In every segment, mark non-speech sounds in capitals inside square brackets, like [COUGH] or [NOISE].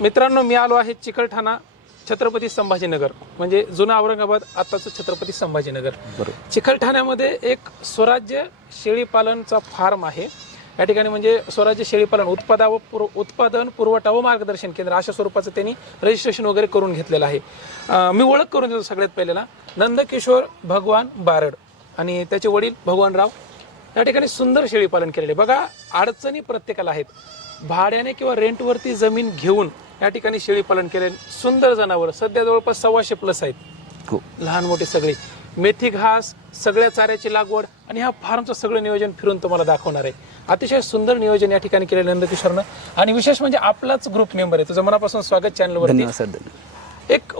मित्रांनो मी आलो आहे चिकलठाणा छत्रपती संभाजीनगर. म्हणजे जुनं औरंगाबाद आताचं छत्रपती संभाजीनगर. बरोबर चिकलठाण्यामध्ये एक स्वराज्य शेळीपालनचा फार्म आहे. या ठिकाणी म्हणजे स्वराज्य शेळीपालन उत्पादा व पुर उत्पादन पुरवठा व मार्गदर्शन केंद्र अशा स्वरूपाचं त्यांनी रजिस्ट्रेशन वगैरे करून घेतलेलं आहे. अं, मी ओळख करून देतो सगळ्यात पहिल्याला. नंदकिशोर भगवान बारड आणि त्याचे वडील भगवानराव. या ठिकाणी सुंदर शेळीपालन केलेले. बघा अडचणी प्रत्येकाला आहेत. भाड्याने किंवा रेंटवरती जमीन घेऊन या ठिकाणी शेळीपालन केले. सुंदर जनावर सध्या जवळपास सव्वाशे प्लस आहेत. हो. लहान मोठे सगळे. मेथी घास सगळ्या चाऱ्याची लागवड आणि ह्या फार्मचं सगळं नियोजन फिरून तुम्हाला दाखवणार आहे. अतिशय सुंदर नियोजन या ठिकाणी केलेलं नंदकिशोरनं. आणि विशेष म्हणजे आपलाच ग्रुप मेंबर आहे. तुझं मनापासून स्वागत धन्यवाद एक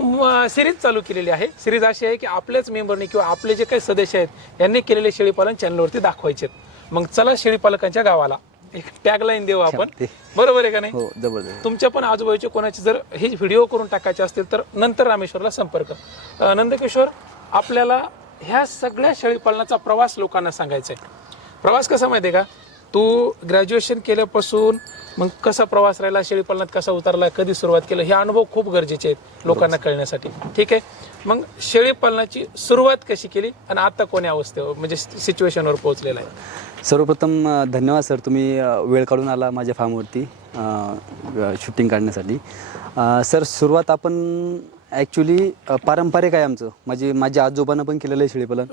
सिरीज चालू केलेली आहे. सिरीज अशी आहे की आपल्याच मेंबरने किंवा आपले जे काही सदस्य आहेत यांनी केलेले शेळीपालन चॅनलवरती दाखवायचे मग चला शेळीपालकांच्या गावाला. एक टॅगलाईन देऊ आपण. ते- बरोबर आहे का नाही? हो जबरदस्त. तुमच्या पण आजूबाजूचे कोणाचे जर हे व्हिडिओ करून टाकायचे असतील तर नंतर रामेश्वरला संपर्क. अं, नंदकिशोर आपल्याला ह्या सगळ्या शेळीपालनाचा प्रवास लोकांना सांगायचा आहे. प्रवास कसा माहिती आहे का? तू ग्रॅज्युएशन केल्यापासून मग कसा प्रवास राहिला? शेळीपालनात कसा उतरला? कधी सुरुवात केलं? हे अनुभव खूप गरजेचे आहेत लोकांना कळण्यासाठी. ठीक आहे? मग शेळीपालनाची सुरुवात कशी केली आणि आता कोण्या अवस्थेवर म्हणजे सिच्युएशनवर पोहोचलेला आहे? सर्वप्रथम धन्यवाद सर तुम्ही वेळ काढून आला माझ्या फार्मवरती शूटिंग काढण्यासाठी. सर सुरुवात आपण ॲक्च्युली पारंपरिक आहे आमचं. माझे माझ्या आजोबानं पण केलेलं आहे शेळीपालन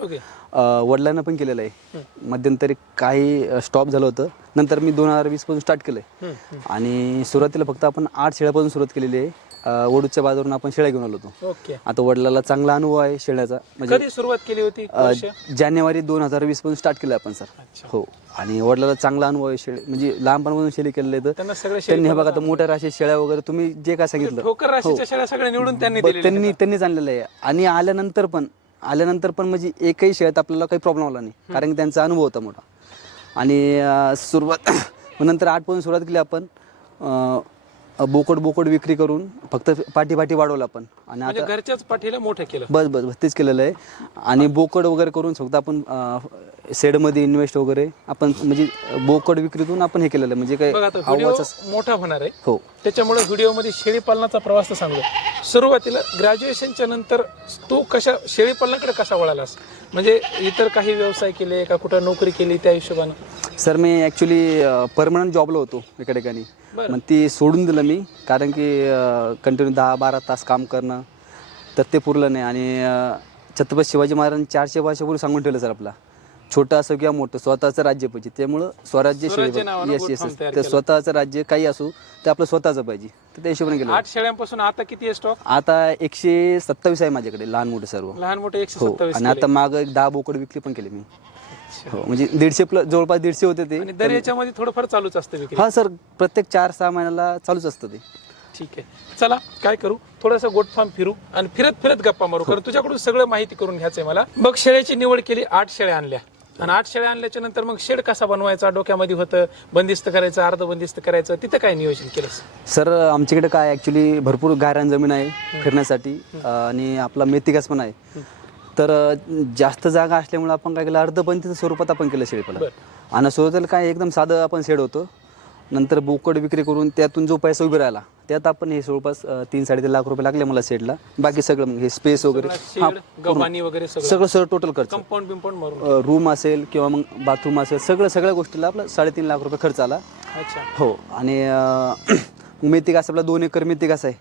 वडिलांना पण केलेलं आहे. मध्यंतरी काही स्टॉप झालं होतं. नंतर मी दोन हजार वीसपासून स्टार्ट केलं आहे आणि सुरुवातीला फक्त आपण आठ शेळ्यापासून सुरुवात केलेली आहे. अ, वडूच्या बाजारून आपण शेळ्या घेऊन आलो होतो. ओके. आता वडिलाला चांगला अनुभव आहे शेळ्याचा. म्हणजे कधी सुरुवात केली होती अ, वर्ष? जानेवारी दोन हजार वीसपासून स्टार्ट केलं आपण सर. अच्छा. हो. आणि वडिलाला चांगला अनुभव आहे शेळी म्हणजे लहानपणापासून शेळी केलेले तर त्यांना हे बघा आता मोठ्या राशी शेळ्या वगैरे तुम्ही जे काय सांगितलं. ठोकर राशीच्या शेळ्या सगळ्या निवडून त्यांनी ब- दिलेल्या त्यांनी त्यांनीच आणलेलं आहे. आणि आल्यानंतर पण आल्यानंतर पण म्हणजे एकही शेळ्यात आपल्याला काही प्रॉब्लेम आला नाही. कारण की त्यांचा अनुभव होता मोठा. आणि अं, सुरुवात [COUGHS] नंतर आठपासून सुरुवात केली आपण अं, बोकड बोकड विक्री करून फक्त पाठी पाठी वाढवलं आपण. आणि म्हणजे आता घरच्याच पाठीला मोठं केलं. बस बस बस तेच केलेलं आहे. आणि बोकड वगैरे करून फक्त आपण सेडमध्ये इन्व्हेस्ट वगैरे आपण म्हणजे बोकड विक्रीतून आपण हे केलेलं आहे. म्हणजे काय बघा आता व्हिडिओ आवाजच मोठा होणार आहे. हो. त्याच्यामुळे व्हिडिओमध्ये शेळी पालनाचा प्रवास तर सांगू. सुरुवातीला ग्रॅज्युएशनच्या नंतर तू कशा शेळी पालनाकडे कसा वळालास? म्हणजे इतर काही व्यवसाय केले का कुठं नोकरी केली त्या हिशोबानं? सर मी ॲक्च्युली परमनंट जॉबला होतो एका ठिकाणी बरं. मग ती सोडून दिलं मी कारण की कंटिन्यू दहा बारा तास काम करणं तर ते पुरलं नाही. आणि अं, छत्रपती शिवाजी महाराजांनी चारशे वर्षापूर्वी सांगून ठेवलं सर आपला. छोटं असो किंवा मोठं स्वतःचं राज्य पाहिजे. त्यामुळं स्वराज्य स्वराज्य शेळी नावानं येस गोट येस फार्म तयार ते स्वतःचं राज्य काही असो ते आपलं स्वतःचं पाहिजे. तर त्या हिशोबाने गेलं. आठ शेळ्यांपासून आता किती आहे स्टॉक आता एकशे सत्तावीस आहे माझ्याकडे लहान मोठे सर्व. लहान मोठे एकशे हो सत्तावीस आणि आता माग एक दहा बोकड विकली पण केली मी. हो म्हणजे दीडशे प्लस जवळपास दीडशे होते ते. आणि दर याच्यामध्ये थोडंफार चालूच असतं विक्री. हा सर प्रत्येक चार सहा महिन्याला चालूच असतं ते. ठीक आहे. चला काय करू? थोडंसं गोट फार्म फिरू आणि फिरत फिरत गप्पा मारू. कारण तुझ्याकडून सगळं माहिती करून घ्यायचंय मला. मग शेळ्याची निवड केली आठ शेळ्या आणल्या. आणि आठ शेळ्या आणल्याच्या नंतर मग शेड कसा बनवायचा डोक्यामध्ये होतं बंदिस्त करायचं अर्ध बंदिस्त करायचं तिथं काय नियोजन केलंस? सर आमच्याकडे काय ॲक्च्युली भरपूर गायरान जमीन आहे फिरण्यासाठी आणि आपला मेथीगास पण आहे. तर जास्त जागा असल्यामुळे आपण काय केलं अर्धपंथीचं स्वरूपात आपण केलं शेळीपाला बरं. आणि सुरुवातीला काय एकदम साधं आपण शेड होतं. नंतर बोकड विक्री करून त्यातून जो पैसा उभे राहिला त्यात आपण हे जवळपास अं, तीन साडेतीन लाख रुपये लागले मला शेडला. बाकी सगळं मग हे स्पेस वगैरे. हा शेड गव्हाणी वगैरे सगळं. सगळं टोटल खर्च. कंपाऊंड बिंपाऊंड मारून रूम असेल किंवा मग बाथरूम असेल सगळं सगळ्या गोष्टीला आपलं साडेतीन लाख रुपये खर्च आला. अच्छा. हो आणि अं, [CLEARS THROAT] मेथी घास आपला दोन एकर मेथी घास आहे.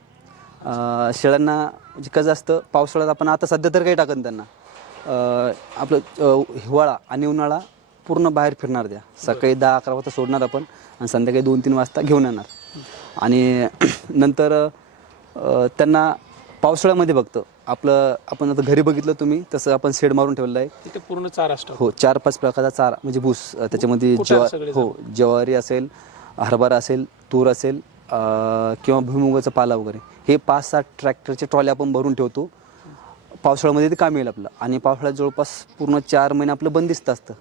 अं, शेळ्यांना म्हणजे कसं असतं पावसाळ्यात आपण आता सध्या तर काही टाकत त्यांना. अं, आपलं अं, हिवाळा आणि उन्हाळा पूर्ण बाहेर फिरणार द्या सकाळी दहा अकरा वाजता सोडणार आपण आणि संध्याकाळी दोन तीन वाजता घेऊन येणार. आणि [CLEARS THROAT] नंतर त्यांना पावसाळ्यामध्ये बघतं. आपलं आपण आता घरी बघितलं तुम्ही तसं आपण शेड मारून ठेवलं आहे. तिथे पूर्ण चार असतो हो चार पाच प्रकारचा चारा म्हणजे भूस त्याच्यामध्ये कुटार ज्वा सगळे हो ज्वारी असेल हरभरा असेल तूर असेल किंवा भुईमुगाचा पाला वगैरे. हे पाच सात ट्रॅक्टरचे ट्रॉली आपण भरून ठेवतो. पावसाळ्यामध्ये ते काम येईल आपलं. आणि पावसाळ्यात जवळपास पूर्ण चार महिने आपलं बंदिस्त असतं.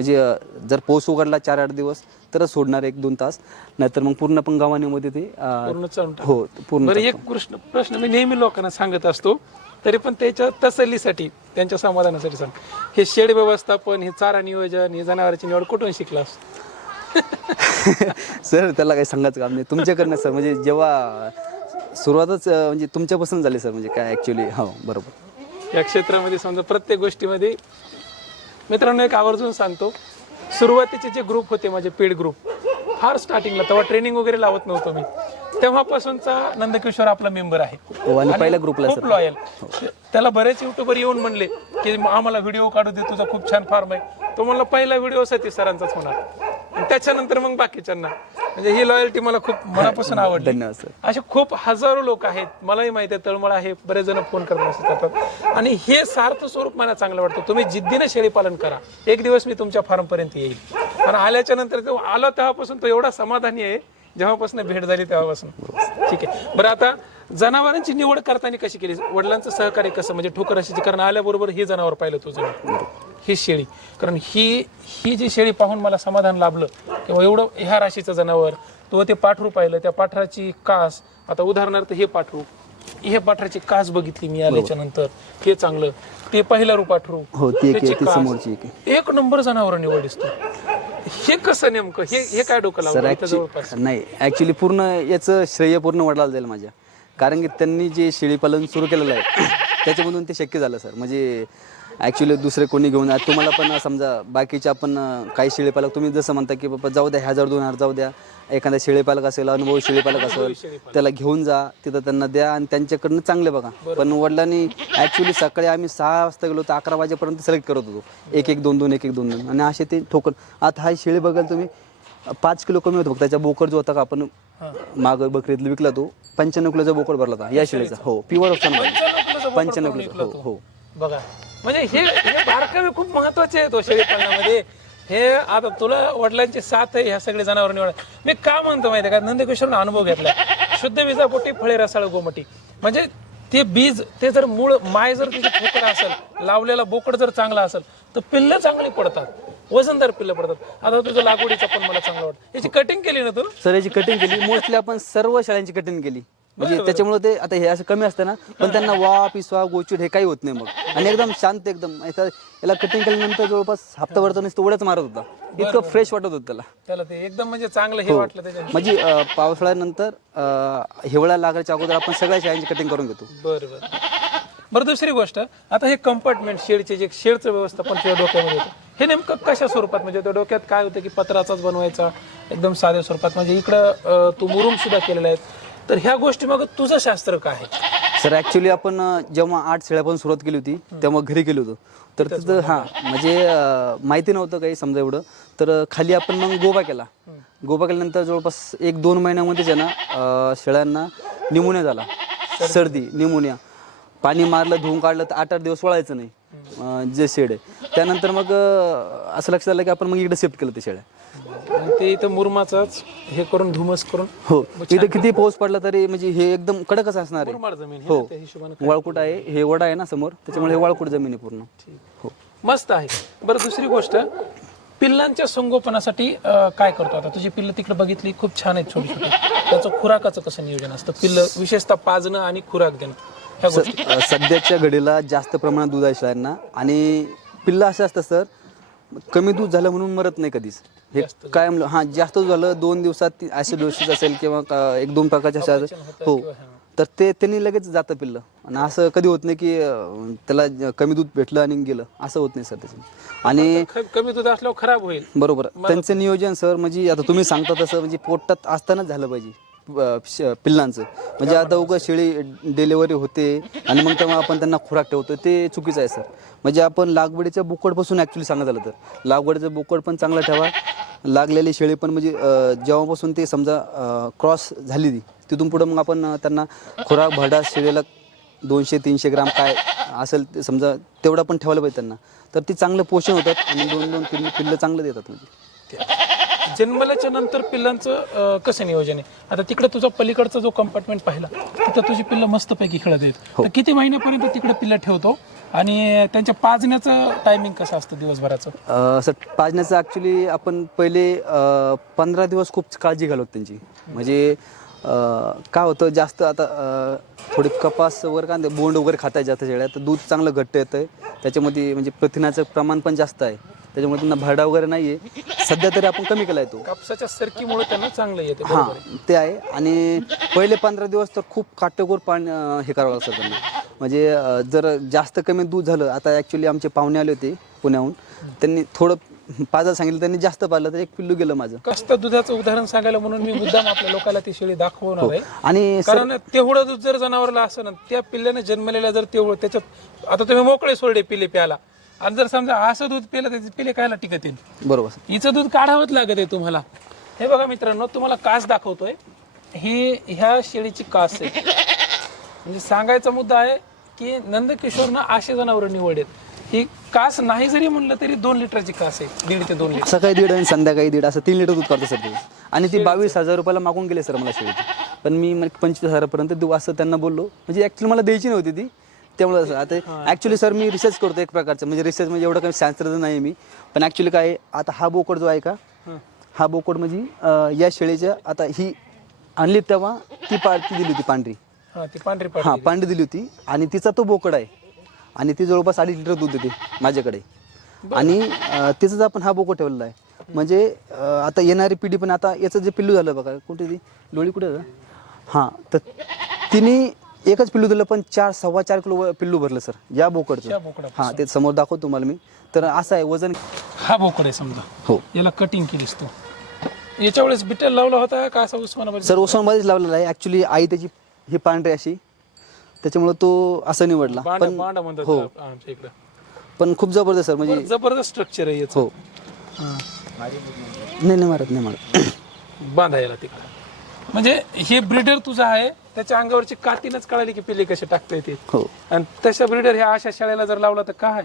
म्हणजे जर पाऊस उघडला चार आठ दिवस तरच सोडणार एक दोन तास. नाहीतर मग पूर्ण पण गव्हाणीमध्ये ते अ, पूर्ण चालून टाक. हो पूर्ण बरं एक प्रश्न प्रश्न मी नेहमी लोकांना सांगत असतो. तरी पण त्याच्या तसल्लीसाठी त्यांच्या समाधानासाठी सांग. हे शेड व्यवस्थापन हे चारा नियोजन हे जनावरांची निवड कुठून शिकलास? [LAUGHS] सर त्याला काही सांगायचं काम नाही. तुमच्याकडनं सर म्हणजे जेव्हा सुरुवातच अं, म्हणजे तुमच्यापासून झाली सर म्हणजे काय ॲक्च्युली हो बरोबर. या क्षेत्रामध्ये समजा प्रत्येक गोष्टीमध्ये मित्रांनो एक आवर्जून सांगतो. सुरुवातीचे जे ग्रुप होते माझे पेड ग्रुप फार स्टार्टिंगला तेव्हा ट्रेनिंग वगैरे लावत नव्हतो मी. तेव्हापासूनचा नंदकिशोर आपला मेंबर आहे. हो आणि पहिल्या ग्रुपला खूप लॉयल त्याला बरेच युट्यूबर येऊन म्हणले की आम्हाला व्हिडिओ काढू दे तुझा खूप छान फार्म आहे. तो म्हणला पहिला व्हिडिओ सतीश सरांचाच होणार. आणि त्याच्यानंतर मग बाकीच्यांना. म्हणजे ही लॉयल्टी मला खूप मनापासून आवडली. धन्यवाद सर असे खूप हजारो लोक आहेत मलाही माहिती आहे तळमळ आहे बरेच जण फोन करत असतात आणि हे सार्थ स्वरूप मला चांगलं वाटतं. तुम्ही जिद्दीने शेळी पालन करा. एक दिवस मी तुमच्या फार्म पर्यंत येईल. आणि आल्याच्यानंतर तो आलो तेव्हापासून तो एवढा समाधानी आहे जेव्हापासून भेट झाली तेव्हापासून. ठीक आहे. बरं आता जनावरांची निवड करताना कशी केली? वडिलांचं सहकार्य कसं? म्हणजे ठोकर अशी कारण आल्याबरोबर हे जनावर पाहिलं तुझं ही शेळी. कारण ही ही जी शेळी पाहून मला समाधान लाभलं किंवा एवढं ह्या राशीचं जनावर तो ते पाठरू पाहिलं त्या पाठराची कास आता उदाहरणार्थ हे पाठरू हे पाठराची कास बघितली मी आल्याच्यानंतर हे चांगलं ते पहिला रू पाठरू हो ती एक त्याची आहे ती कास. समोरची एक आहे. एक नंबर जनावर निवड दिसतो. हे कसं नेमकं हे हे काय डोकं सर लावलं इथं जवळपास? ॲक्च्युली नाही ॲक्च्युली पूर्ण याचं श्रेय पूर्ण वडिलाला जाईल माझ्या. कारण की त्यांनी जे शेळीपालन सुरू केलेलं आहे [COUGHS] त्याच्यामधून ते शक्य झालं सर. म्हणजे ॲक्च्युली दुसरे कोणी घेऊन तुम्हाला पण समजा बाकीचे आपण अं, काही शेळीपालक तुम्ही जसं म्हणता की बाबा जाऊ द्या हजार दोन हजार जाऊ द्या. एखादा शेळीपालक असेल अनुभवी शेळीपालक असेल त्याला घेऊन जा तिथं त्यांना द्या आणि त्यांच्याकडनं चांगले बघा. पण वडिलांनी ॲक्च्युली सकाळी आम्ही सहा वाजता गेलो तर अकरा वाजेपर्यंत सिलेक्ट करत होतो. एक एक दोन दोन एक एक दोन दोन. आणि असे ते ठोकन आता हा शेळी बघाल तुम्ही पाच किलो कमी होतो फक्त. त्याचा बोकड जो होता का आपण माग बकरीतला विकला तो पंच्याण्णव किलोचा बोकड भरला होता. या शेळीचा. हो प्युअर ऑप्शन पंच्याण्णव किलोचा हो हो. बघा. म्हणजे हे हे बारकावे खूप महत्त्वाचे आहेत हो शेळी हे आता तुला वडिलांची साथ आहे ह्या सगळे जनावर निवड मी का म्हणतो माहिती का? नंदकिशोरनं अनुभव घेतला शुद्ध बीजापोटी फळे रसाळ गोमटी. म्हणजे ते बीज ते जर मूळ माय जर तिचं ठोकर असेल लावलेला बोकड जर चांगला असेल तर पिल्लं चांगली पडतात. वजनदार पिल्लं पडतात. आता तुझं लागवडीचं पण मला चांगलं वाटतं. याची कटिंग केली ना तू? सर याची कटिंग केली. मोस्टली आपण सर्व शाळांची कटिंग केली. म्हणजे त्याच्यामुळे ते आता हे असं कमी असतं ना पण त्यांना वा पिसवा गोचूड हे काही होत नाही मग. आणि एकदम शांत एकदम. याचा- याला कटिंग केल्यानंतर जवळपास हप्ताभर नुसतं उड्याच मारत होता. इतकं फ्रेश वाटत होतं त्याला. त्याला ते एकदम म्हणजे चांगलं हे वाटलं त्याच्या म्हणजे अं, पावसाळ्यानंतर अं, हिवाळा लागायच्या अगोदर आपण सगळ्या शाळांची कटिंग करून घेतो. बरं बरं बरं दुसरी गोष्ट आता हे कंपार्टमेंट शेडचे जे शेडचं व्यवस्थापन तुझ्या डोक्यामध्ये होतं हे नेमकं कशा स्वरूपात? म्हणजे त्या डोक्यात काय होतं की पत्राचाच बनवायचा एकदम साध्या स्वरूपात? म्हणजे इकडं अं, तू मुरुम सुद्धा केलेला आहे. तर ह्या गोष्टी मग तुझं शास्त्र काय आहे? सर ॲक्च्युली आपण अं, जेव्हा आठ शेळ्या सुरुवात केली होती तेव्हा घरी गेलो होतो. तर तिथं हां म्हणजे अं, माहिती नव्हतं काही समजा एवढं. तर अं, खाली आपण मग गोबा केला. गोबा केल्यानंतर जवळपास एक दोन महिन्यामध्येच आहे ना अं, शेळ्यांना निमोनिया झाला. सर्दी. निमोनिया. पाणी मारलं धुवून काढलं तर आठ आठ दिवस वळायचं नाही. अं, जे शेड आहे. त्यानंतर मग अं, असं लक्षात आलं की आपण मग इकडे शिफ्ट केलं ते शेळ्या. आणि ते इथं मुरमाचाच हे करून धुमस करून. हो. इथं किती पाऊस पडला तरी म्हणजे हे एकदम कडकच असणार आहे. मुरमाड जमीन हो हिशोबाने वाळकुट आहे. हे वडा आहे ना समोर. त्याच्यामुळे हे वाळकुट जमीन आहे पूर्ण. हो. मस्त आहे. बरं दुसरी गोष्ट पिल्लांच्या संगोपनासाठी अं, काय करतो आता? तुझी पिल्लं तिकडे बघितली खूप छान आहेत छोटी छोटी. त्याचं खुराकाचं कसं नियोजन असतं? पिल्लं विशेषतः पाजणं आणि खुराक देणं. ह्या गोष्टी. स- अ, सध्याच्या घडीला जास्त प्रमाणात दूध आहे आणि पिल्लं असं असतं सर कमी दूध झालं म्हणून मरत नाही कधीच. हे कायम हां जास्त झालं दोन दिवसात ॲसिडोसिस असेल किंवा का- एक दोन प्रकारच्या अशा हो. तर ते त्यांनी लगेच जातं पिल्लं. आणि असं कधी होत नाही की अ, त्याला ज- कमी दूध भेटलं आणि गेलं. असं होत नाही सर त्याचं. आणि ख- कमी दूध असल्यावर खराब होईल. बरोबर. त्यांचं नियोजन सर म्हणजे आता तुम्ही सांगता तसं म्हणजे पोटात असतानाच झालं पाहिजे. श- पिल्लांचं. म्हणजे आता उगा शेळी डिलेवरी होते आणि मग तेव्हा आपण त्यांना खुराक ठेवतो ते चुकीचं आहे सर. म्हणजे आपण लागवडीच्या बोकडपासून ॲक्च्युली सांगत झालं तर. लागवडीचं बोकड पण चांगलं ठेवा. लागलेली शेळी पण म्हणजे जेव्हापासून ते समजा क्रॉस झाली ती तिथून पुढं मग आपण त्यांना खुराक भरडा शेळीला दोनशे तीनशे ग्राम काय असेल ते समजा तेवढा पण ठेवायला पाहिजे त्यांना. तर ती चांगलं पोषण होतात आणि दोन दोन पिल्लं पिल्लं चांगलं देतात म्हणजे. जन्मल्याच्या नंतर पिल्लांचं अं, कसं नियोजन आहे? आता तिकडे तुझा पलीकडचा जो कंपार्टमेंट पाहिला तिथं तुझी पिल्लं मस्तपैकी खेळत आहेत. तर किती महिन्यापर्यंत तिकडे पिल्लं ठेवतो? आणि त्यांच्या पाजण्याचं टायमिंग कसं असतं दिवसभराचं? अ, सर पाजण्याचं ॲक्च्युली आपण पहिले पंधरा दिवस खूप काळजी घालत त्यांची. म्हणजे अ, काय होतं जास्त आता अ, थोडी कपास वगैरे कांदे बोंड वगैरे खाता जास्त शेळ्या तर दूध चांगलं घट्ट येतं आहे त्याच्यामध्ये म्हणजे प्रथिनाचं प्रमाण पण जास्त आहे. त्याच्यामुळे त्यांना भाडा वगैरे नाही आहे सध्या तरी आपण कमी केला आहे तो. कापसाच्या सरकीमुळे त्यांना चांगलं येते हां ते आहे. आणि पहिले पंधरा दिवस तर खूप काटेकोर पाणी हे करावं लागतं त्यांना. म्हणजे अं, जर जास्त कमी दूध झालं आता ॲक्च्युली आमचे पाहुणे आले होते पुण्याहून. त्यांनी थोडं पाजायला सांगितलं त्यांनी जास्त पाजलं तर एक पिल्लू गेलं माझं. कस्त दुधाचं उदाहरण सांगायला म्हणून मी मुद्दाम आपल्या लोकांना ती शेळी दाखवणार आहे. आणि सर कारण तेवढं दूध जर जनावरला असं ना त्या पिल्ल्याने जन्मलेल्या जर तेवढं त्याच्यात आता तुम्ही मोकळे सोडले पिले प्याला. आणि जर समजा असं दूध पिलं तर पिले कायला टिकत येईल? बरोबर. हिचं दूध काढावंच लागत आहे तुम्हाला. हे बघा मित्रांनो तुम्हाला कास दाखवतोय. ही ह्या शेळीची कास आहे. म्हणजे सांगायचा मुद्दा आहे की नंदकिशोरनं आशे जनावर निवडलेत ही कास नाही जरी म्हणलं तरी दोन लिटरची कास आहे. दीड ते दोन लिटर. सकाळी दीड आणि संध्याकाळी दीड असं तीन लिटर दूध काढतो सर ते. आणि ती बावीस हजार रुपयाला मागून गेले सर मला शेळी. पण मी मला पंचवीस हजारापर्यंत देऊ असं त्यांना बोललो. म्हणजे ॲक्च्युली मला द्यायची नव्हती ती. त्यामुळे असं आता ॲक्च्युली सर मी रिसर्च करतो एक प्रकारचं. म्हणजे रिसर्च म्हणजे एवढं काही शास्त्रज्ञ नाही मी. पण ॲक्च्युली काय आहे, आता हा बोकड जो आहे का हा. बोकड म्हणजे अं, या शेळीच्या आता ही आणली तेव्हा ती पार्टी दिली होती पांढरी. हा ती पांढरी हां पांढरी दिली होती. आणि तिचा तो बोकड आहे. आणि ती जवळपास अडीच लिटर दूध देते माझ्याकडे. आणि अं, तिचाच आपण हा बोकड ठेवलेला आहे म्हणजे अं, आता येणारी पिढी पण आता याचं जे पिल्लू झालं बघा कुठे ती? लोळी कुठे? हां तर तिने एकच पिल्लू दिलं पण चार सव्वा चार किलो पिल्लू भरलं सर. या बोकडचं. बोकडापासून. हां ते समोर दाखवतो तुम्हाला मी. तर असं आहे वजन हा बोकड आहे समजा. हो. याला कटिंग केलीस तू. याच्या वेळेस बिटेल लावला होता का असा उस्मानाबाद सर ओसवानमध्येच लावलेला आहे. ॲक्च्युली आई त्याची ही पांढरी अशी. त्याच्यामुळं तो असं निवडला. बांड पण बांड म्हणतात हो. त्याला आमच्या इकडं. पण खूप जबरदस्त सर. म्हणजे जबरदस्त स्ट्रक्चर आहे याचं. हो. हा. नाही नाही मारत नाही मारत. बांधायला तिकडं. म्हणजे हे ब्रिडर तुझा आहे त्याच्या अंगावरची कातीनच कळाली की पिल्ले कसे टाकता येते हो. आणि तशा ब्रिडर ह्या अशा शाळेला जर लावला तर काय?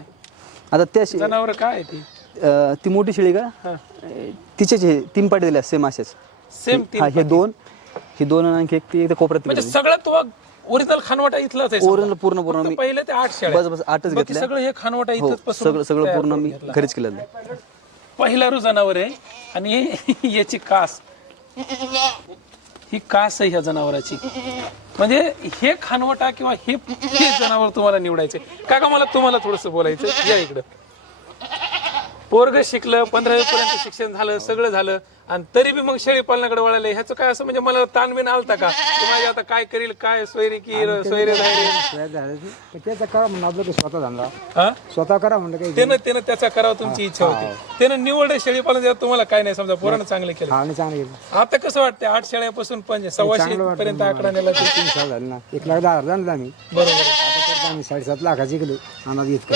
आता त्या शे- जनावर काय ती? अं, ती मोठी शेळी का? हा. अं, तिचेच हे तीन पाटी दिल्या सेम असेच. सेम ती हा हे दोन ही दोन आणि आणखी एक ती इथे कोपऱ्यात म्हणजे सगळ्यात तो ओरिजिनल खानवाटा इथलाच आहे. ओरिजिनल पूर्ण पूर्ण. मी पहिले ते आठ शाळा बस बस आठच बाकी घेतल्या. सगळं हे खानवाटा हो इथंच सगळं सगळं पूर्ण मी घेतलं. घरीच आहे. पहिला रू जनावर आहे आणि [LAUGHS] याची कास. ही कास आहे ह्या जनावराची? म्हणजे हे खानवटा किंवा हे हे जनावर तुम्हाला निवडायचे. का का मला तुम्हाला थोडस बोलायचं या इकडं. पोरग शिकलं पंधरावी पर्यंत शिक्षण झालं सगळं झालं. आणि तरी बी मग शेळी पालनाकडे वळाले ह्याचं काय असं म्हणजे मला ताणबिन आलता का? की माझे आता काय करील काय सोयरी की सोयरे राहिले त्याचं करा आपलं स्वतः धंदा. हा? स्वतः करा म्हणलं काही त्यानं त्यानं त्याचा करावा तुमची इच्छा होती. त्यानं निवड शेळी पालन तुम्हाला काय नाही समजा पोरानं चांगले केलं. आणि चांगलं गेलं आता कसं वाटतंय आठ शेळ्यापासून पंच सव्वाशे पर्यंत आकडा नेला तीन साल झाले ना. एक लाख दहा हजार आणलं आम्ही. बरोबर. आता आम्ही साडेसात लाखाची गेलो. आणि इतकं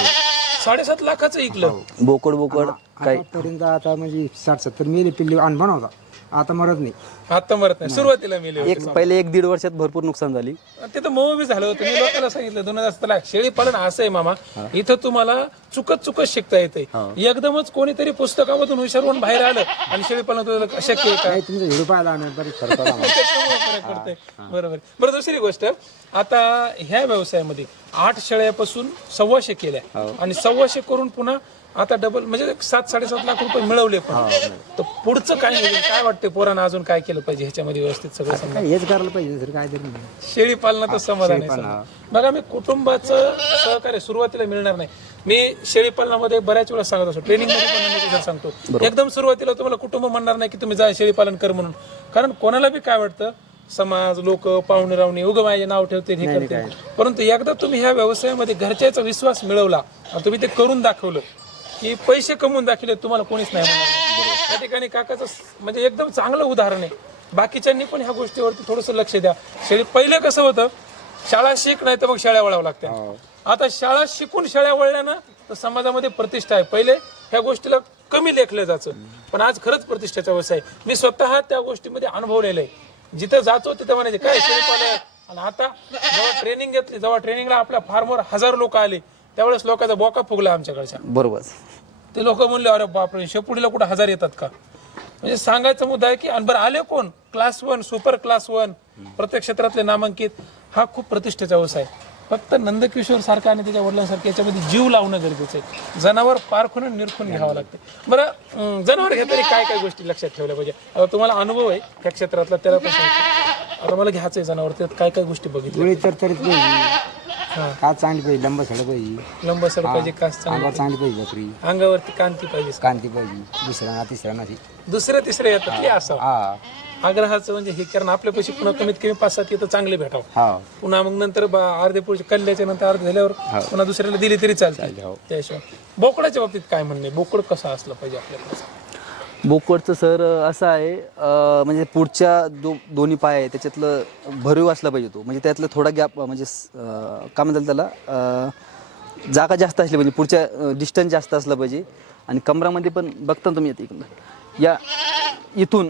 साडेसात लाखाचं ऐकलं बोकड बोकड काय? आतापर्यंत आता म्हणजे साठ सत्तर मेले पिल्ली अनुभव होता आता मरत नाही. आता मरत नाही. सुरुवातीला मेले एक पहिले एक दीड वर्षात भरपूर नुकसान झाली. ते तर मोह बी झालं होतं. मी लोकांना सांगितलं दोन हजार सतरा शेळी पालन असं आहे मामा. इथं तुम्हाला चुकत चुकत शिकता येते एकदमच कोणीतरी पुस्तकामधून हुशार होऊन बाहेर आलं आणि शेळी पालन तुला शक्य आहे का? तुमचा पाहिला बरेच फरक. त्याच्यामुळे फरक पडतोय. बरोबर. बरं दुसरी गोष्ट. आता ह्या व्यवसायामध्ये आठ शेळ्यापासून सव्वाशे केल्या आणि सव्वाशे करून पुन्हा आता डबल म्हणजे सात साडेसात लाख रुपये मिळवले पण. तर पुढचं काय होईल काय वाटतंय पोरांना अजून काय केलं पाहिजे ह्याच्यामध्ये व्यवस्थित सगळं समजा? हेच करायला पाहिजे सर नाही. शेळी समाधान आहे. बघा मी कुटुंबाचं सहकार्य सुरुवातीला मिळणार नाही. मी शेळी पालनामध्ये बऱ्याच वेळा सांगत असतो. ट्रेनिंगमध्ये पण मी त्याच्यात सांगतो. एकदम सुरुवातीला तुम्हाला कुटुंब म्हणणार नाही की तुम्ही जा शेळी पालन कर म्हणून. कारण कोणाला बी काय वाटतं? समाज लोक पाहुणे रावणे उग माझे नाव ठेवते हे करते परंतु एकदा तुम्ही ह्या व्यवसायामध्ये घरच्याचा विश्वास मिळवला आणि तुम्ही ते करून दाखवलं की पैसे कमवून दाखवले तुम्हाला कोणीच नाही म्हणणार त्या ठिकाणी काकाचं म्हणजे एकदम चांगलं उदाहरण आहे. बाकीच्यांनी पण ह्या गोष्टीवरती थोडंसं लक्ष द्या. शेळी पहिले कसं होतं शाळा शिक नाही तर मग शाळा वळावं लागतं आता शाळा शिकून शाळा वळल्या ना तर समाजामध्ये प्रतिष्ठा आहे. पहिले ह्या गोष्टीला कमी लेखलं जायचं. पण आज खरंच प्रतिष्ठेचा व्यवसाय आहे. मी स्वतः त्या गोष्टीमध्ये अनुभवलेलं आहे. जिथं जातो तिथं म्हणायचे काय शेळी पालन आणि आता जेव्हा ट्रेनिंग घेतली जेव्हा ट्रेनिंगला आपल्या फार्मवर हजार लोक आले त्यावेळेस लोकांचा बोका फुगला आमच्याकडच्या. बरोबर. ते लोक म्हणले अरे बापरे शेपुडीला कुठं हजार येतात का? म्हणजे सांगायचा मुद्दा आहे की आणि बरं आले कोण? Class one super class one प्रत्येक क्षेत्रातले नामांकित. हा खूप प्रतिष्ठेचा व्यवसाय आहे. फक्त नंदकिशोर सारखा आणि त्याच्या वडिलांसारखं याच्यामध्ये जीव लावणं गरजेचं आहे. जनावर पारखून आणि निरखून घ्यावं लागते. बरं अं, जनावर घेताना काय काय गोष्टी लक्षात ठेवल्या पाहिजे? आता तुम्हाला अनुभव आहे त्या क्षेत्रातला त्याला पण सांगतो. आता मला घ्यायचं आहे जनावर त्यात काय काय गोष्टी बघितल्या? पाहिजे हा. का चांगली पाहिजे लंब सड पाहिजे. लंब सड पाहिजे कास चांगली अंगावर चांगली पाहिजे बकरी अंगावरती कांती पाहिजे. कांती पाहिजे. दुसऱ्या ना तिसऱ्या ना दुसऱ्या तिसऱ्या येतात ते असं? हा. आग्रहाचं म्हणजे हे कारण. आपल्या पैसे पुन्हा कमीत कमी पाच सात येतं चांगले भेटावं. हा. पुन्हा मग नंतर ब- अर्धे पुढचे कल्ल्याच्या नंतर अर्धे झाल्यावर पुन्हा दुसऱ्याला दिली तरी चालते. हो. त्याशिवाय. बोकडाच्या बाबतीत काय म्हणणे बोकड कसं असलं पाहिजे आपल्याकडे? बोकडचं सर असं आहे अं, म्हणजे पुढच्या दो दोन्ही पाय आहे त्याच्यातलं भरीव असला पाहिजे तो. म्हणजे त्यातलं थोडा गॅप म्हणजे स- अं, काय म्हणतात त्याला अं, जागा जास्त असली पाहिजे पुढच्या डिस्टन्स जास्त असलं पाहिजे. आणि कमरामध्ये पण बघता ना तुम्ही आता इकडं या इथून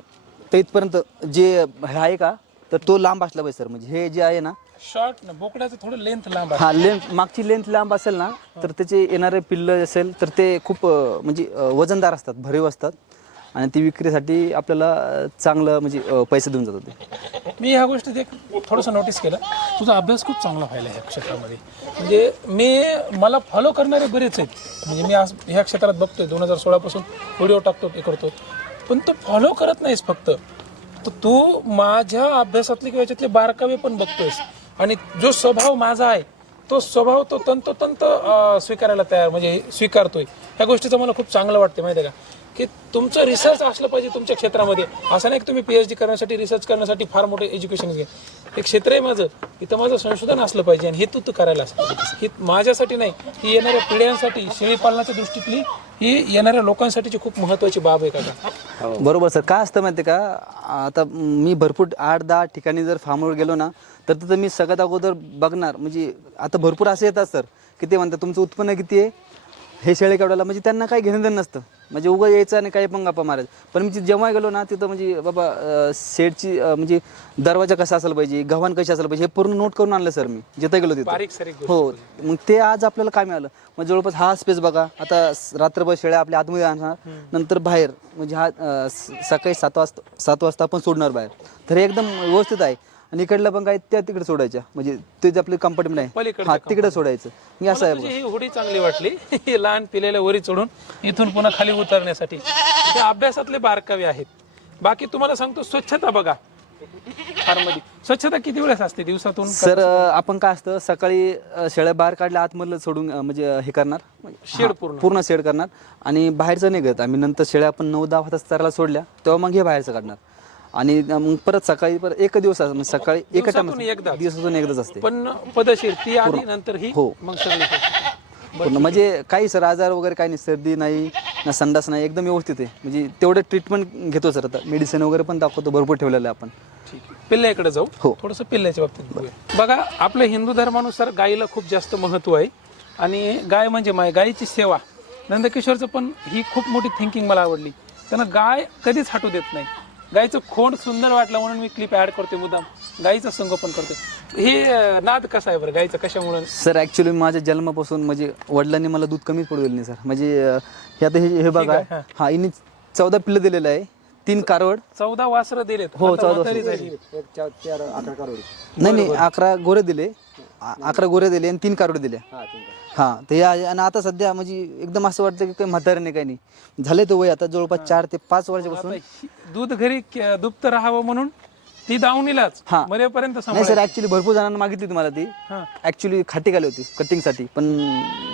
तर इथपर्यंत जे हे आहे का तर तो लांब असला पाहिजे सर. म्हणजे हे जे आहे ना शॉर्ट ना बोकडाचं थोडं लेंथ लांब आहे हा लेंथ मागची लेंथ लांब असेल ना तर त्याचे येणारे पिल्लं असेल तर ते खूप अं, म्हणजे अं, वजनदार असतात भरीव असतात. आणि ती विक्रीसाठी आपल्याला चांगलं म्हणजे पैसे देऊन जातात होते मी ह्या गोष्टीत एक थोडंसं नोटीस केलं. तुझा अभ्यास खूप चांगला व्हायला ह्या क्षेत्रामध्ये. म्हणजे मी मला फॉलो करणारे बरेच आहेत. म्हणजे मी आज ह्या क्षेत्रात बघतोय दोन हजार सोळापासून व्हिडिओ टाकतो हे करतो. पण तू फॉलो करत नाहीस फक्त. तर तू माझ्या अभ्यासातले किंवा याच्यातले बारकावे पण बघतोयस. आणि जो स्वभाव माझा आहे तो स्वभाव तो तंतोतंत स्वीकारायला तयार म्हणजे स्वीकारतोय. ह्या गोष्टीचं मला खूप चांगलं वाटतं माहिती आहे का? की तुमचं रिसर्च असलं पाहिजे तुमच्या क्षेत्रामध्ये. असं नाही की तुम्ही पी एच डी करण्यासाठी रिसर्च करण्यासाठी फार मोठे एज्युकेशन घे हे क्षेत्र आहे माझं. इथं माझं संशोधन असलं पाहिजे आणि हे तू तू करायला असलं पाहिजे. ही माझ्यासाठी नाही ही येणाऱ्या पिढ्यांसाठी शेळीपालनाच्या दृष्टीतली ही येणाऱ्या लोकांसाठीची खूप महत्त्वाची बाब आहे का बरोबर सर. काय असतं माहिती का? आता मी भरपूर आठ दहा ठिकाणी जर फार्मवर गेलो ना तर तिथं मी सगळ्यात अगोदर बघणार. म्हणजे आता भरपूर असे येतात सर की ते म्हणतात तुमचं उत्पन्न किती आहे? हे शेळे केवढ्याला म्हणजे त्यांना काही घेणं देणं नसतं. म्हणजे उगं यायचं आणि काही पण गप्पा मारायचं. पण मी जेव्हा गेलो ना तिथं म्हणजे बाबा अं, म्हणजे दरवाजा कसा असायला पाहिजे गव्हाण कशी असायला पाहिजे हे पूर्ण नोट करून आणलं सर मी. जिथं गेलो तिथं. हो. मग ते आज आपल्याला काय मिळालं? मग जवळपास हा स्पेस बघा. आता रात्रभर शेळ्या आपल्या आतमध्ये आणणार नंतर बाहेर. म्हणजे हा सकाळी सात वाजता सात वाजता आपण सोडणार बाहेर. तर हे एकदम व्यवस्थित आहे. आणि इकडलं पण काय त्या तिकडे सोडायच्या. म्हणजे ते जे आपले कंपार्टमेंट आहे. हा तिकडे सोडायचं. मी असं आहे तुझी ही होडी चांगली वाटली. ही लहान पिलेल्या वरी चढून इथून पुन्हा खाली उतरण्यासाठी. ते अभ्यासातले बारकावे आहेत. बाकी तुम्हाला सांगतो स्वच्छता बघा. फार्ममध्ये स्वच्छता किती वेळेस असते दिवसातून? सर अं, आपण काय असतं सकाळी अं, शेळ्या बाहेर काढल्या आतमधलं सोडून अं, म्हणजे हे करणार. शेड पूर्ण. पूर्ण शेड करणार. आणि बाहेरचं नाही घेत आम्ही. नंतर शेळ्या आपण नऊ दहा वाजता चारायला सोडल्या तेव्हा मग हे बाहेरचं काढणार. आणि मग परत सकाळी परत एक दिवस असं, म्हणजे सकाळी एका दिवसातून टाइम दिवसातून एकदाच असते. पण पदशीर ती आधी नंतर ही हो. मग सगळी पूर्ण. म्हणजे काही सर आजार वगैरे काही नाही सर्दी नाही ना संडास नाही एकदम व्यवस्थित आहे. म्हणजे तेवढं ट्रीटमेंट घेतो सर आता. मेडिसिन वगैरे पण दाखवतो भरपूर ठेवलेलं आहे आपण. ठीक आहे. पिल्ल्याकडे जाऊ. हो. थोडंसं पिल्ल्याच्या बाबतीत बघूया. बघा आपल्या हिंदू धर्मानुसार गायीला खूप जास्त महत्त्व आहे. आणि गाय म्हणजे माय गायीची सेवा. नंदकिशोरचं पण ही खूप मोठी थिंकिंग मला आवडली. त्यानं गाय कधीच हटू देत नाही. गायचं खोंड सुंदर वाटलं म्हणून मी क्लिप ऍड करते मुद्दाम. गायीचं संगोपन करते हे अं, नाद कसा आहे बरं गायचं कशामुळे? सर ॲक्च्युली माझ्या जन्मापासून म्हणजे वडिलांनी मला दूध कमीच पडू दिलं नाही सर. म्हणजे अं, हे आता हे हे बघा. हा. हा हिने चौदा पिल्लं दिलेलं आहे तीन कारवड. चौदा वासरं दिलेत. हो, आता चौदा म्हातारी झाली. एक चार चार अकरा करोड नाही नाही अकरा गोरे दिले. आ- अकरा गोरे दिले आणि तीन कारवड दिले हा ठीक आहे हा तर या आणि आता सध्या म्हणजे एकदम असं वाटतं की काही म्हातारे नाही काही नाही. झाले तो वय आता जवळपास चार ते पाच वर्षापासून. आता दूध घरी क- दुभतं राहावं म्हणून ती दावणीलाच हा. मरेपर्यंत नाही सर ऍक्च्युली भरपूर जणांना मागितली होती मला ती. हा. ऍक्च्युली खाटी आली होती कटिंगसाठी पण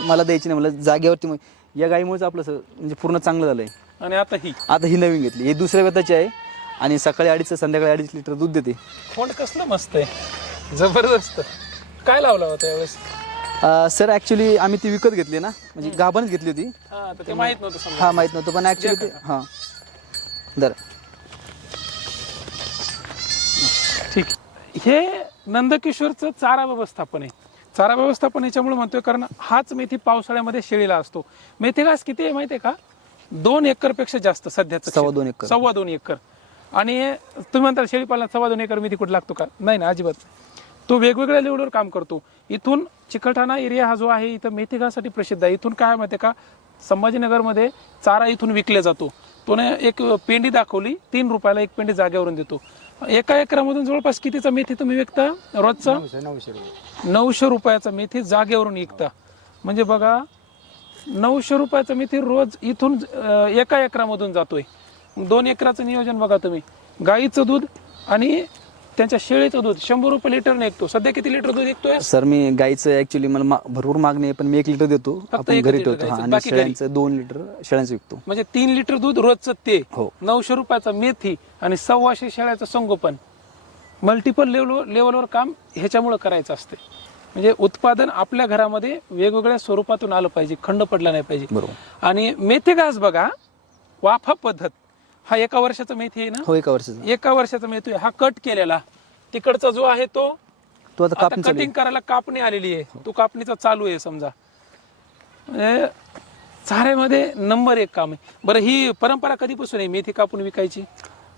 मला द्यायची नाही मला जागेवरती मग- या गाईमुळेच आपलं सर म्हणजे पूर्ण चांगलं झालंय. आणि आता ही? आता ही नवीन घेतली. ही दुसऱ्या व्यताची आहे. आणि सकाळी अडीच ते संध्याकाळी अडीच लिटर दूध देते. खोंड कसलं मस्त आहे. जबरदस्त. काय लावला होता यावेळेस? अं, सर ऍक्च्युली आम्ही ती विकत घेतली ना. म्हणजे गाभणच घेतली होती. हा तर ते माहीत नव्हतं समजा. हा माहीत नव्हतं पण ऍक्च्युली ते हां. दर ठीक. हे नंदकिशोरचं चारा व्यवस्थापन आहे. चारा व्यवस्थापन याच्यामुळे म्हणतोय कारण हाच मेथी पावसाळ्यामध्ये शेळीला असतो. मेथी घास किती आहे माहितीये का? दोन एकरपेक्षा जास्त सध्याचं सव्वा क्षेत्र. दोन एकर. हो. सव्वा दोन एकर. आणि तुम्ही म्हणता शेळीपालनात सव्वा दोन एकर मेथी कुठे लागतो का? नाही ना अजिबात. तो वेगवेगळ्या लेवलवर काम करतो. इथून चिकलठाणा एरिया हा जो आहे इथं मेथी घासाठी प्रसिद्ध आहे. इथून काय माहितीये का? संभाजीनगरमध्ये चारा इथून विकला जातो. तो ने एक पेंडी दाखवली तीन रुपयाला एक पेंडी जागेवरून देतो. एका एकरामधून जवळपास कितीचा मेथी तुम्ही विकता? रोजचा? नऊशे नऊशे रुपये. नऊशे रुपयाचा मेथी जागेवरून विकता. म्हणजे बघा नऊशे रुपयाचा मेथी रोज इथून एका एकरामधून जातोय. दोन एकराचं नियोजन बघा तुम्ही. गाईचं दूध आणि त्यांच्या शेळीचं दूध शंभर रुपये लिटर निघतो. सध्या किती लिटर दूध निघतोय? सर मी गाईचं ऍक्च्युली मला मा- भरपूर मागणी आहे पण मी एक लिटर देतो. आपण घरी लिटर ठेवतो. हा आणि बाकी घरी. शेळ्यांचं दोन लिटर शेळ्यांचं विकतो. म्हणजे तीन लिटर दूध रोजचं ते. हो. नऊशे रुपयाचा मेथी आणि सव्वाशे शेळ्याचं संगोपन. मल्टिपल लेवल लेवलवर काम ह्याच्यामुळे करायचं असते म्हणजे उत्पादन आपल्या घरामध्ये वेगवेगळ्या स्वरूपातून आलं पाहिजे खंड पडला नाही पाहिजे. बरोबर. आणि मेथी घास बघा वाफा पद्धत. हा एका वर्षाचा मेथी आहे ना? हो एका वर्षाचा. एका वर्षाचा मेथी आहे. हा कट केलेला. तिकडचा जो आहे तो तो आता आता कापणी चालू कटिंग करायला कापणी आलेली आहे. तो कापणीचा चालू आहे समजा. म्हणजे चाऱ्यामध्ये नंबर एक काम आहे. बरं ही परंपरा कधीपासून आहे मेथी कापून विकायची?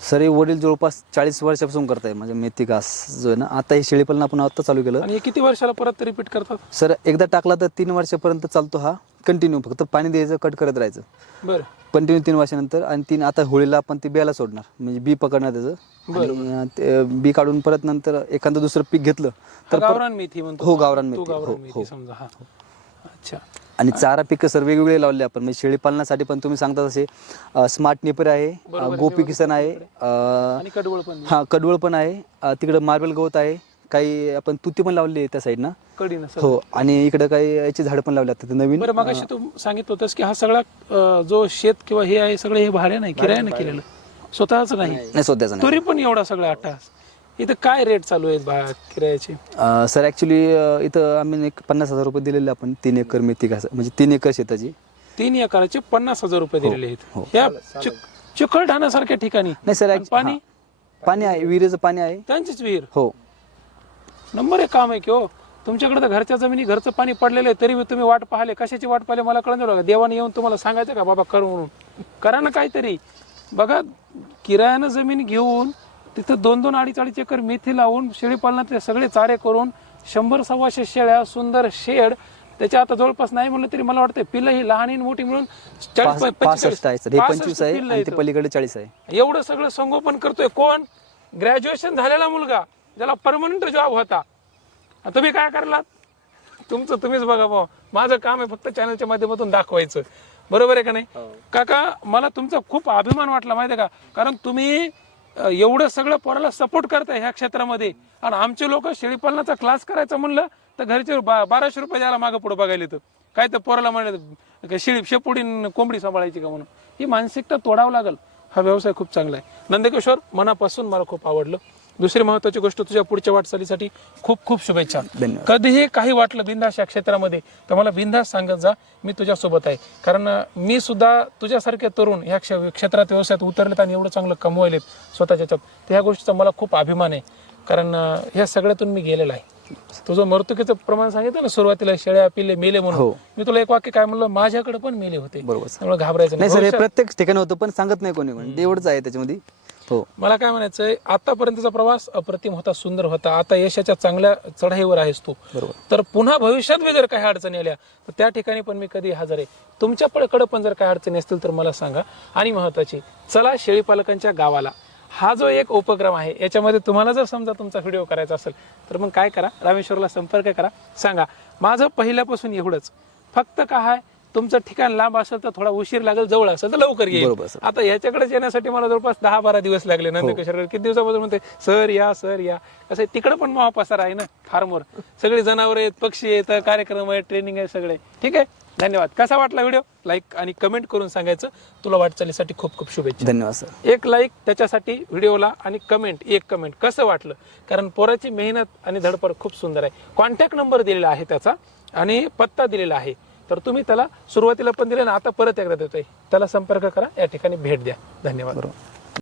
सर हे वडील जवळपास चाळीस वर्षापासून करताय. म्हणजे मेथी घास जो आहे ना आता हे शेळीपालन आपण आता चालू केलं. आणि हे किती वर्षाला परत रिपीट करतात? सर एकदा टाकला तर तीन वर्षापर्यंत चालतो हा. कंटिन्यू फक्त पाणी द्यायचं कट करत राहायचं. बरं. कंटिन्यू तीन वर्षानंतर आणि तीन आता होळीला आपण ते बियाला सोडणार. म्हणजे बी पकडणार त्याचं. आणि ते बी काढून परत नंतर एखादं दुसरं पीक घेतलं तर गावरान मेथी म्हणतो. हो, गावरान तो मेथी. हो, हो. समजा हा. अच्छा. आणि चारा पिकं सर वेगवेगळे लावले आपण. म्हणजे शेळी पालनासाठी पण तुम्ही सांगता तसे स्मार्ट नेपर आहे गोपी किसन आहे हा कडवळ पण आहे तिकडं मार्बल गवत आहे काही आपण तुती पण लावली आहे त्या साईडनं कडी नसं हो आणि इकडं काही याची झाडं पण लावली आता नवीन. बरं मग तू सांगितलं होतंस की हा सगळा अं, जो शेत किंवा हे आहे सगळं हे भाडे नाही किरायानं केलेलं. स्वतःच नाही? नाही स्वतःचं नाही. तरी पण एवढा सगळा अट्टास इथं काय रेट चालू आहेत बा किरायाचे? अं, सर ॲक्च्युली इथं आम्ही एक पन्नास हजार रुपये दिलेले आपण तीन एकर मेथी घास म्हणजे तीन एकर शेताची. तीन एकराचे पन्नास हजार रुपये दिलेले आहेत. हो. या चिखलठाण्यासारख्या ठिकाणी. नाही सर आणि पाणी? हा. पाणी आहे विहिरीचं पाणी आहे. त्यांचीच विहीर? हो. नंबर एक काम आहे की हो तुमच्याकडे तर घरच्या जमिनी घरचं पाणी पडलेलं आहे तरी बी तुम्ही वाट पाहिले. कशाची वाट पाहिले मला कळून देऊ देवाने येऊन तुम्हाला सांगायचं का बाबा करू म्हणून? करा ना काहीतरी. बघा किरायानं जमीन घेऊन तिथं दोन दोन अडीच अडीच एकर मेथी लावून शेळी पालनातले सगळे चारे करून शंभर सव्वाशे शेळ्या सुंदर शेड त्याच्या आता जवळपास नाही म्हणलं तरी मला वाटतं पिल्लं ही लहान आणि मोठी मिळून पलीकडे चाळीस आहे. एवढं सगळं संगोपन करतोय कोण? ग्रॅज्युएशन झालेला मुलगा. ज्याला परमनंट जॉब होता. तुम्ही काय करलात? तुमचं तुम्हीच बघा भाऊ. माझं काम आहे फक्त चॅनलच्या माध्यमातून दाखवायचं. बरोबर आहे का नाही? काका मला तुमचा खूप अभिमान वाटला माहिती आहे का? कारण तुम्ही एवढं सगळं पोराला सपोर्ट करताय ह्या क्षेत्रामध्ये. आणि आमचे लोक शेळीपालनाचा क्लास करायचा म्हणलं तर घरचे बा- बाराशे रुपये द्यायला मागं पुढे बघायला येतं. काय तर पोराला म्हणलं शेळी शेपुडी कोंबडी सांभाळायची का म्हणून? ही मानसिकता तोडावं लागल. हा व्यवसाय खूप चांगला आहे. नंदकिशोर मनापासून मला खूप आवडलं. दुसरी महत्वाची गोष्ट तुझ्या पुढच्या वाटचालीसाठी खूप खूप शुभेच्छा. धन्यवाद. कधीही काही वाटलं बिंदास या क्षेत्रामध्ये तर मला बिंदास सांगत जा मी तुझ्यासोबत आहे. कारण मी सुद्धा तुझ्यासारखे तरुण ह्या क्ष- क्षेत्रात व्यवसायात उतरलेत आणि एवढं चांगलं कमवायलेत स्वतःच्या तर ह्या गोष्टीचा मला खूप अभिमान आहे. कारण ह्या सगळ्यातून मी गेलेला आहे. तुझं मृत्युकीचं प्रमाण सांगितलं ना सुरुवातीला शेळ्या पिल्ले मेले म्हणून हो. मी तुला एक वाक्य काय म्हणलं? माझ्याकडे पण मेले होते. बरोबर. घाबरायचं नाही. हे प्रत्येक ठिकाणी होतं पण सांगत नाही कोणी कोणी. एवढंच आहे त्याच्यामध्ये. हो. मला काय म्हणायचंय आतापर्यंतचा प्रवास अप्रतिम होता सुंदर होता. आता यशाच्या चांगल्या चढाईवर आहेस तू. बरोबर. तर पुन्हा भविष्यात बी जर काही अडचणी आल्या तर त्या ठिकाणी पण मी कधी हजर आहे. तुमच्या कडे पण जर काही अडचणी असतील तर मला सांगा. आणि महत्वाची चला शेळी पालकांच्या गावाला. हा जो एक उपक्रम आहे याच्यामध्ये तुम्हाला जर समजा तुमचा व्हिडिओ करायचा असेल तर मग काय करा? रामेश्वरला संपर्क करा. सांगा माझं पहिल्यापासून एवढंच. फक्त काय आहे, तुमचं ठिकाण लांब असेल तर थोडा उशीर लागेल जवळ असेल तर लवकर येईल. बरोबर, सर. आता याच्याकडे येण्यासाठी मला जवळपास दहा बारा दिवस लागले. नंदकिशोर किती दिवसापासून म्हणते सर या सर या. असं तिकडे पण महापसार आहे ना फार्मवर. सगळी जनावर आहेत पक्षी आहेत कार्यक्रम आहे ट्रेनिंग आहे सगळे. ठीक आहे? धन्यवाद. कसा वाटला व्हिडिओ? लाईक आणि कमेंट करून सांगायचं. तुला वाटचालीसाठी खूप खूप शुभेच्छा. धन्यवाद सर. एक लाईक त्याच्यासाठी व्हिडिओला आणि कमेंट एक कमेंट. कसं वाटलं? कारण पोराची मेहनत आणि धडपड खूप सुंदर आहे. कॉन्टॅक्ट नंबर दिलेला आहे त्याचा आणि पत्ता दिलेला आहे. तर तुम्ही त्याला सुरुवातीला पण दिले ना आता परत एकदा देतोय. त्याला संपर्क करा या ठिकाणी भेट द्या. धन्यवाद.